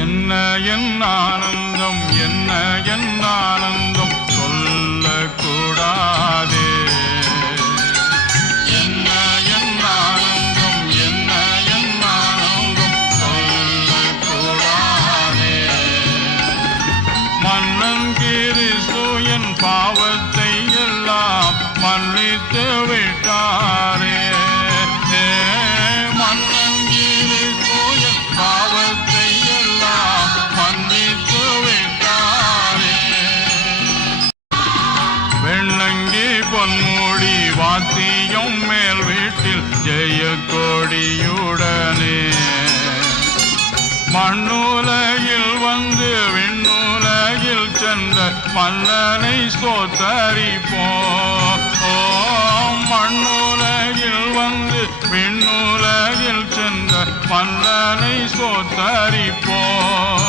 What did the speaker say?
என்ன என் ஆனந்தம், என்ன என் ஆனந்தம் சொல்லக்கூடாதே. என்ன என் ஆனந்தம், என்ன என் ஆனந்தம் சொல்லக்கூடாதே. மன்னன் கிறிஸ்து என் பாவத்தை எல்லாம் மன்னித்து விட்டாரே. மன்னன் கிறிஸ்து என் பாவத்தை எல்லாம் மன்னித்து விட்டாரே. வெள்ளங்கி பொன்மூடி வாத்தியம் மேல் வீட்டில் ஜெய கொடியுடனே மண்ணுலகில் வந்து விண்ணுலகில் சென்ற மன்னனை ஸ்தோத்தரிப்போம். மண்ணுலகில் வந்து விண்ணுலகில் சென்ற மன்னனை ஸ்தோத்தரிப்போம்.